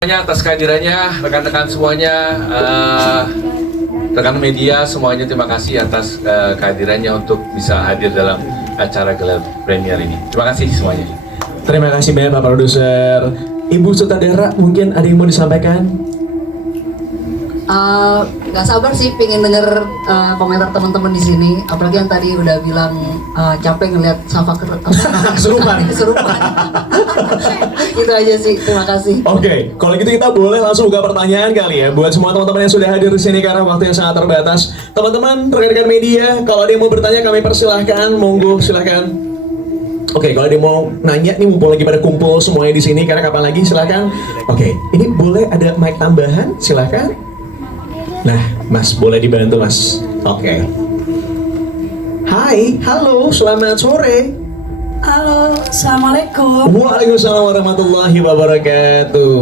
Atas kehadirannya, rekan-rekan semuanya, rekan media semuanya, terima kasih atas kehadirannya untuk bisa hadir dalam acara gelar premier ini. Terima kasih semuanya. Terima kasih banyak Pak Produser. Ibu Sutradara, mungkin ada yang mau disampaikan? Gak sabar sih pengen denger komentar teman-teman di sini, apalagi yang tadi udah bilang capek ngeliat Safa Kesurupan. Itu aja sih, terima kasih. Oke, kalau gitu kita boleh langsung buka pertanyaan kali ya buat semua teman-teman yang sudah hadir di sini karena waktu yang sangat terbatas. Teman-teman, rekan-rekan media, kalau ada yang mau bertanya kami persilahkan, monggo silahkan. Oke, kalau ada yang mau nanya nih mumpung lagi pada kumpul semuanya di sini karena kapan lagi silahkan. Oke, ini boleh ada mic tambahan, silahkan. Nah, Mas, boleh dibantu, Mas. Oke. Hai, halo, selamat sore. Halo, assalamualaikum. Waalaikumsalam warahmatullahi wabarakatuh.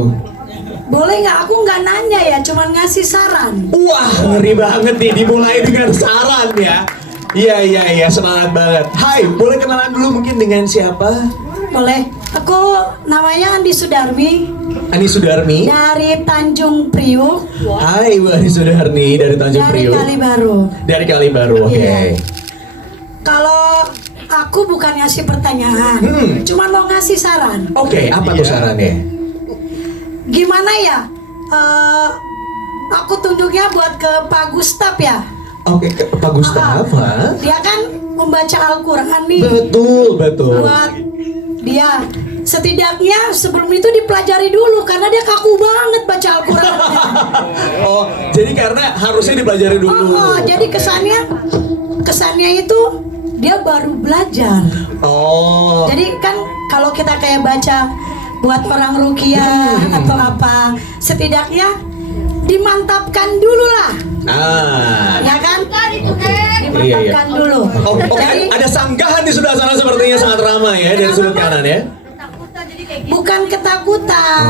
Boleh nggak? Aku nggak nanya ya, cuman ngasih saran. Wah, ngeri banget nih, dimulai dengan saran ya. Iya, semangat banget. Hai, boleh kenalan dulu mungkin dengan siapa? Boleh. Aku namanya Andi Sudarmi Ani Sudarmi. dari Tanjung Priuk. Hai, Bu Ani Sudarmi dari Tanjung Dari Priok. Kalibaru. Dari Kalibaru, oke. Iya. Kalau aku bukan ngasih pertanyaan, cuman mau ngasih saran. Oke, apa tuh sarannya? Gimana ya? Aku tunjuknya buat ke Pak Gustaf ya. Oke, Pak Gustaf, ha? Dia kan membaca Al-Quran nih. Betul. Buat dia setidaknya sebelum itu dipelajari dulu karena dia kaku banget baca Al-Quran. Oh, jadi karena harusnya dipelajari dulu. Jadi kesannya itu dia baru belajar. Oh. Jadi kan kalau kita kayak baca buat orang ruqyah atau apa, setidaknya dimantapkan dulu lah. Ya kan? Dimantapkan dulu. Oke, ada sanggahan di sebelah sana sepertinya sangat ramai ya dari sudut kanan ya. Bukan ketakutan,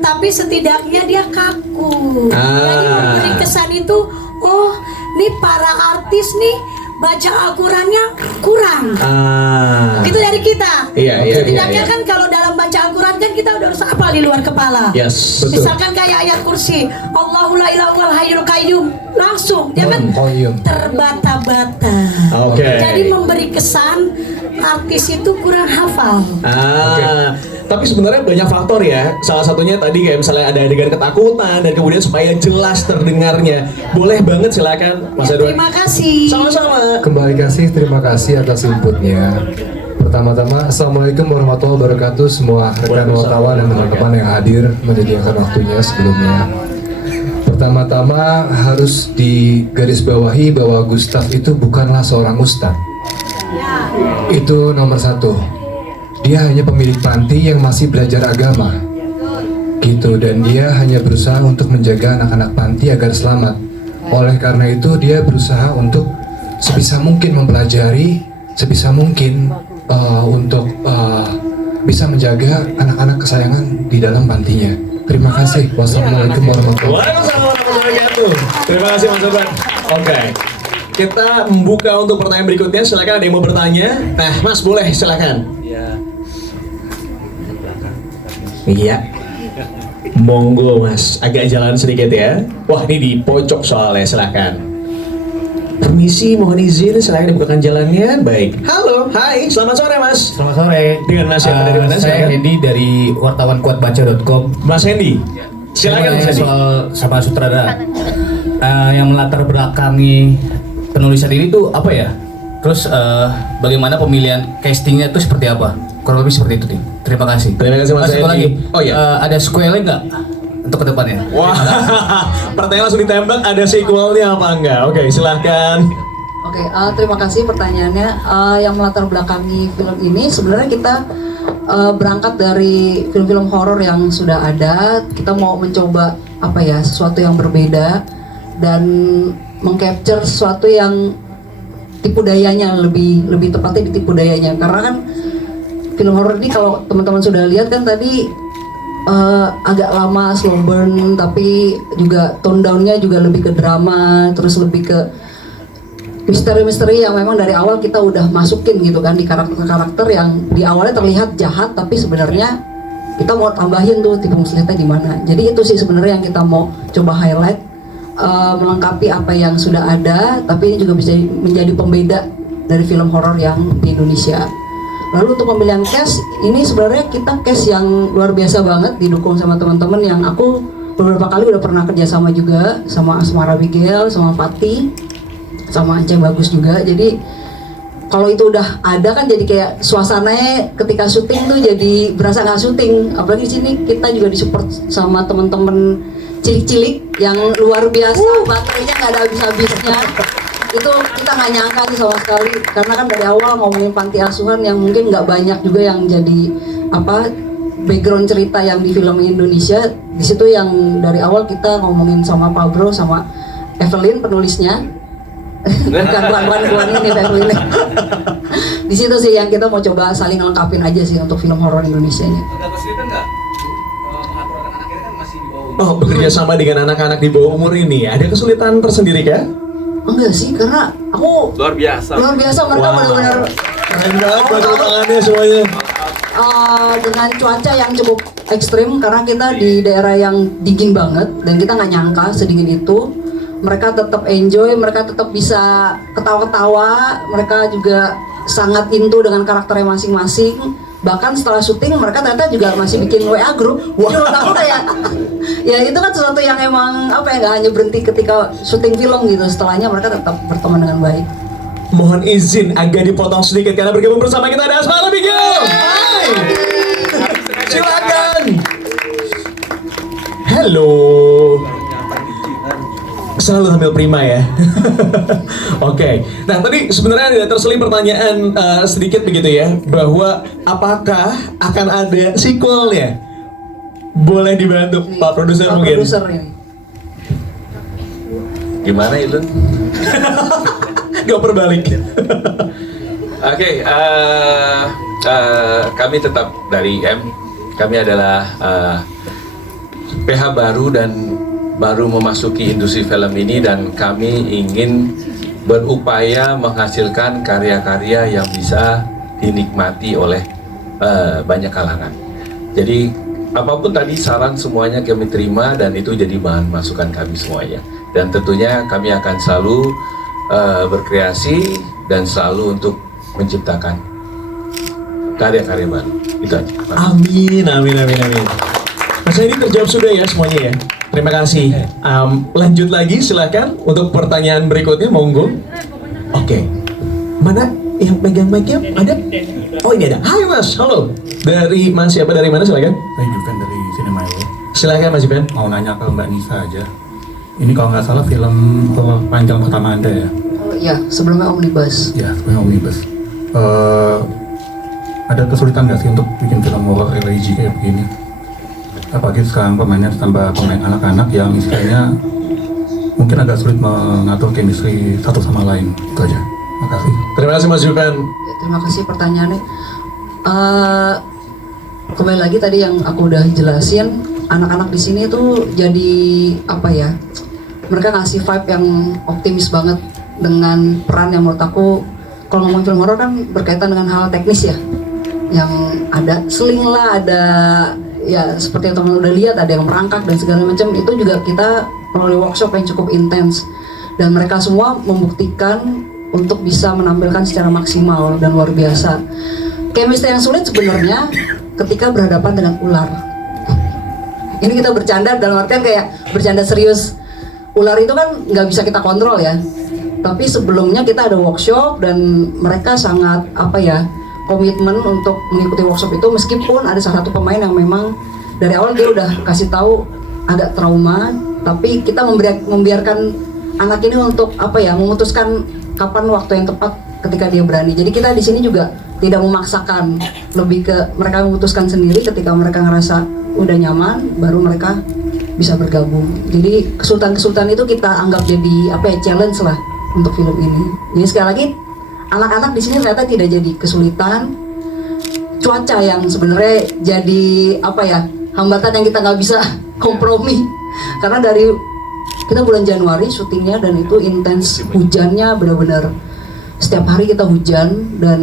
tapi setidaknya dia kaku. Jadi memberi kesan itu, oh, nih para artis nih baca Al-Qurannya kurang. Itu dari kita. Iya. Setidaknya kan kalau dalam baca Al-Quran kan kita udah harus hafal di luar kepala. Yes, betul. Misalkan kayak ayat kursi, Allahu la ilaha wal hayyul qayyum, langsung dia kan terbata-bata. Oke. Jadi memberi kesan artis itu kurang hafal. Tapi sebenarnya banyak faktor ya. Salah satunya tadi kayak misalnya ada adegan ketakutan dan kemudian supaya jelas terdengarnya. Boleh banget silakan Mas Edward. Terima kasih. Sama-sama. Kembali kasih, terima kasih atas inputnya. Pertama-tama, Assalamualaikum warahmatullahi wabarakatuh semua rekan wartawan dan teman-teman yang hadir menyediakan waktunya sebelumnya. Pertama-tama harus digarisbawahi bahwa Gustaf itu bukanlah seorang ustadz. Itu nomor satu. Dia hanya pemilik panti yang masih belajar agama. Gitu, dan dia hanya berusaha untuk menjaga anak-anak panti agar selamat. Oleh karena itu dia berusaha untuk sebisa mungkin mempelajari, sebisa mungkin untuk bisa menjaga anak-anak kesayangan di dalam pantinya. Terima kasih. Wassalamualaikum warahmatullahi wabarakatuh. Waalaikumsalam warahmatullahi wabarakatuh. Terima kasih Mas Edward. Oke. Kita membuka untuk pertanyaan berikutnya. Silakan ada yang mau bertanya. Nah, Mas boleh silakan. Iya. Monggo Mas, agak jalan sedikit ya. Wah, ini di pojok soalnya, silakan. Permisi, mohon izin, silakan dibukakan jalannya. Baik. Halo, hai, selamat sore Mas. Selamat sore. Dengan Mas yang dari mana? Saya Hendy dari wartawankuatbaca.com. Mas Hendy. Silakan Mas Hendy. Soal sama sutradara. Yang melatar belakangi penulisan ini tuh apa ya? Terus bagaimana pemilihan castingnya itu seperti apa? Kurang lebih seperti itu nih. Terima kasih. Terima kasih Mas Satu lagi. Hendy. Oh iya. Ada sequelnya nggak untuk kedepannya? Wah, pertanyaan langsung ditembak, ada sequelnya apa enggak? Oke, silahkan. Oke, terima kasih pertanyaannya. Yang melatar belakangi film ini sebenarnya kita berangkat dari film-film horor yang sudah ada. Kita mau mencoba apa ya, sesuatu yang berbeda dan mengcapture sesuatu yang tipu dayanya, lebih tepatnya di tipu dayanya. Karena kan film horor ini kalau teman-teman sudah lihat kan tadi agak lama slow burn, tapi juga tone down-nya juga lebih ke drama, terus lebih ke misteri-misteri yang memang dari awal kita udah masukin gitu kan di karakter-karakter yang di awalnya terlihat jahat tapi sebenarnya kita mau tambahin tuh tipe muslihatnya di mana. Jadi itu sih sebenarnya yang kita mau coba highlight, melengkapi apa yang sudah ada, tapi ini juga bisa menjadi pembeda dari film horor yang di Indonesia. Lalu untuk pemilihan cast, ini sebenarnya kita cast yang luar biasa banget, didukung sama teman-teman yang aku beberapa kali udah pernah kerjasama juga, sama Asmara Abigail, sama Fatih, sama Ance Bagus juga. Jadi kalau itu udah ada kan jadi kayak suasananya ketika syuting tuh jadi berasa nggak syuting. Apalagi di sini kita juga disupport sama teman-teman cilik-cilik yang luar biasa, baterainya nggak ada habis-habisnya. Itu kita nggak nyangka sih sama sekali, karena kan dari awal ngomongin panti asuhan yang mungkin nggak banyak juga yang jadi background cerita yang di film Indonesia. Di situ yang dari awal kita ngomongin sama Pak Bro sama Evelyn penulisnya. bukan ini Evelyn. Di situ sih yang kita mau coba saling lengkapin aja sih untuk film horor Indonesia ini. Agak kesulitan nggak mengatur anak-anak ini kan masih di bawah. Oh, bekerja sama dengan anak-anak di bawah umur ini, ada kesulitan tersendiri kah? Enggak sih, karena aku luar biasa mereka benar-benar keren banget tepuk tangannya semuanya. dengan cuaca yang cukup ekstrim, karena kita di daerah yang dingin banget dan kita nggak nyangka sedingin itu. Mereka tetap enjoy, mereka tetap bisa ketawa-ketawa, mereka juga sangat into dengan karakternya masing-masing. Bahkan setelah syuting mereka ternyata juga masih bikin WA group. Wah, aku kayak ya itu kan sesuatu yang emang nggak hanya berhenti ketika syuting film gitu. Setelahnya mereka tetap berteman dengan baik. Mohon izin agak dipotong sedikit karena bergabung bersama kita ada Asmara Abigail. Hai. Silakan. Halo. Selalu tampil prima ya. Oke. Nah tadi sebenarnya ada terselim pertanyaan sedikit begitu ya, bahwa apakah akan ada sequelnya? Boleh dibantu Pak Produser mungkin. Produser ini. Gimana Ilun? Gak perbalik. Oke, kami tetap dari kami adalah PH baru dan baru memasuki industri film ini, dan kami ingin berupaya menghasilkan karya-karya yang bisa dinikmati oleh banyak kalangan. Jadi apapun tadi saran semuanya kami terima dan itu jadi bahan masukan kami semuanya. Dan tentunya kami akan selalu berkreasi dan selalu untuk menciptakan karya-karya baru. Itu aja. Amin, amin, amin, amin. Mas ini terjawab sudah ya semuanya ya. Terima kasih. Lanjut lagi silakan untuk pertanyaan berikutnya, monggo. Oke. Mana yang pegang mic-nya? Ada? Oh ini ada. Hai Mas, halo. Dari Mas siapa? Dari mana silakan? Saya Juven dari Cinemayo. Silakan Mas Juven. Mau nanya ke Mbak Nisa aja. Ini kalau nggak salah film panjang pertama Anda ya? Oh iya, sebelumnya Omnibus. Ya, sebelumnya Omnibus. Ada kesulitan nggak sih untuk bikin film horror religi kayak begini? Apalagi sekarang pemainnya tambah pemain anak-anak yang istilahnya mungkin agak sulit mengatur chemistry satu sama lain. Itu aja. Makasih. Terima kasih Mas Juven. Ya, terima kasih pertanyaannya. Kembali lagi tadi yang aku udah jelasin, anak-anak di sini tuh jadi mereka ngasih vibe yang optimis banget dengan peran yang menurut aku, kalau ngomong film horor kan berkaitan dengan hal teknis ya, yang ada seling lah, ada ya seperti yang teman udah lihat, ada yang merangkak dan segala macam. Itu juga kita melalui workshop yang cukup intens, dan mereka semua membuktikan untuk bisa menampilkan secara maksimal dan luar biasa. Chemistry yang sulit sebenarnya ketika berhadapan dengan ular. Ini kita bercanda dalam artian kayak bercanda serius. Ular itu kan nggak bisa kita kontrol ya. Tapi sebelumnya kita ada workshop dan mereka sangat komitmen untuk mengikuti workshop itu, meskipun ada salah satu pemain yang memang dari awal dia udah kasih tahu agak trauma, tapi kita membiarkan anak ini untuk memutuskan kapan waktu yang tepat ketika dia berani. Jadi kita di sini juga tidak memaksakan, lebih ke mereka memutuskan sendiri ketika mereka ngerasa udah nyaman, baru mereka bisa bergabung. Jadi kesulitan-kesulitan itu kita anggap jadi challenge lah untuk film ini. Jadi sekali lagi, anak-anak di sini ternyata tidak jadi kesulitan. Cuaca yang sebenarnya jadi hambatan yang kita nggak bisa kompromi, karena dari kita bulan Januari syutingnya dan itu intens, hujannya benar-benar setiap hari kita hujan, dan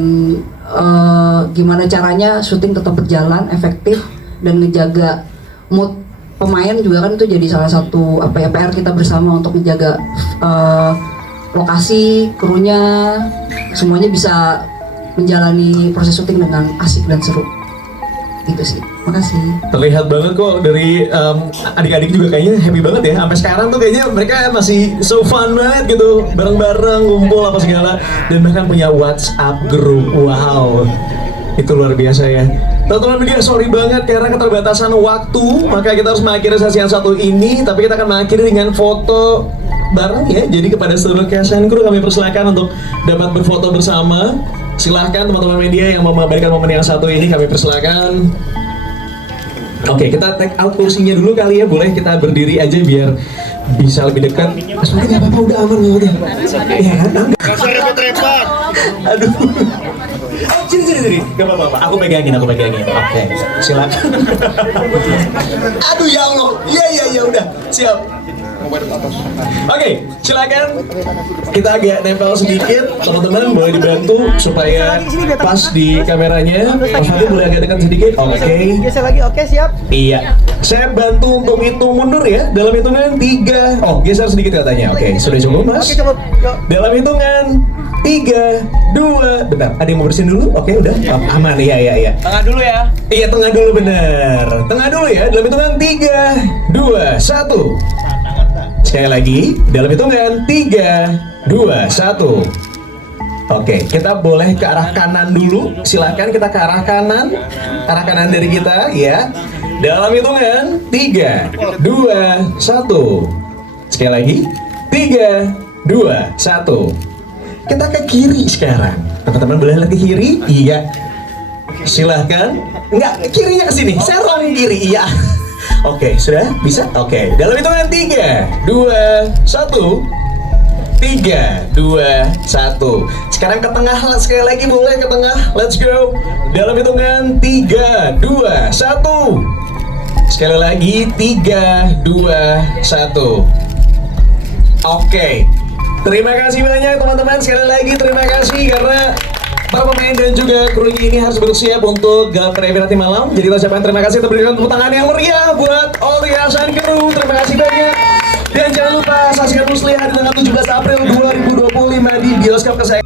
gimana caranya syuting tetap berjalan efektif dan ngejaga mood pemain juga kan, itu jadi salah satu apa ya PR kita bersama untuk menjaga lokasi, krunya, semuanya bisa menjalani proses syuting dengan asik dan seru. Gitu sih. Makasih. Terlihat banget kok dari adik-adik juga kayaknya happy banget ya. Sampai sekarang tuh kayaknya mereka masih so fun banget gitu, bareng-bareng ngumpul apa segala, dan bahkan punya WhatsApp group. Wow. Itu luar biasa ya. Teman-teman media, sorry banget karena keterbatasan waktu, maka kita harus mengakhiri sesi yang satu ini, tapi kita akan mengakhiri dengan foto bareng ya. Jadi kepada seluruh cast and crew kami persilakan untuk dapat berfoto bersama. Silahkan teman-teman media yang mau mengabadikan momen yang satu ini, kami persilakan. Oke, kita take out kursinya dulu kali ya, boleh kita berdiri aja biar bisa lebih dekat. Mas Mari nggak apa-apa, udah aman udah. Iya kan? Gak usah repot-repot. Aduh. Sini. Gak apa-apa, aku pegangin. Oke, silakan. Aduh ya Allah. Iya, udah. Siap. Oke, silakan. Kita agak nempel sedikit, teman-teman boleh dibantu supaya pas di kameranya. Mas Fadil boleh agak dekat sedikit. Oke. Geser lagi, oke siap. Iya. Saya bantu untuk hitung mundur ya. Dalam hitungan 3. Oh, geser sedikit katanya. Oke, sudah cukup Mas. Oke, cukup. Yuk. Dalam hitungan 3, 2. Bentar, ada yang mau bersihin dulu? Oke, udah. Oh, aman, iya. Tengah dulu ya. Iya, tengah dulu bener. Tengah dulu ya. Dalam hitungan 3, 2, 1. Sekali lagi, dalam hitungan 3, 2, 1. Oke, kita boleh ke arah kanan dulu. Silahkan kita ke arah kanan dari kita ya. Dalam hitungan 3, 2, 1. Sekali lagi, 3, 2, 1. Kita ke kiri sekarang. Teman-teman boleh lihat ke kiri? Iya. Silahkan. Enggak, kirinya ke sini. Serong kiri, iya. Oke, sudah? Bisa? Oke, dalam hitungan 3, 2, 1. 3, 2, 1. Sekarang ke tengah, sekali lagi boleh ke tengah. Let's go. Dalam hitungan 3, 2, 1. Sekali lagi 3, 2, 1. Oke. Terima kasih banyak teman-teman. Sekali lagi terima kasih karena para pemain dan juga krunya ini harus bersiap untuk gala premiere nanti malam. Jadi kita ucapkan terima kasih, berikan tepuk tangan yang meriah buat all the cast and crew. Terima kasih banyak. Dan jangan lupa saksikan Muslihat di tanggal 17 April 2025 di bioskop kesayangan.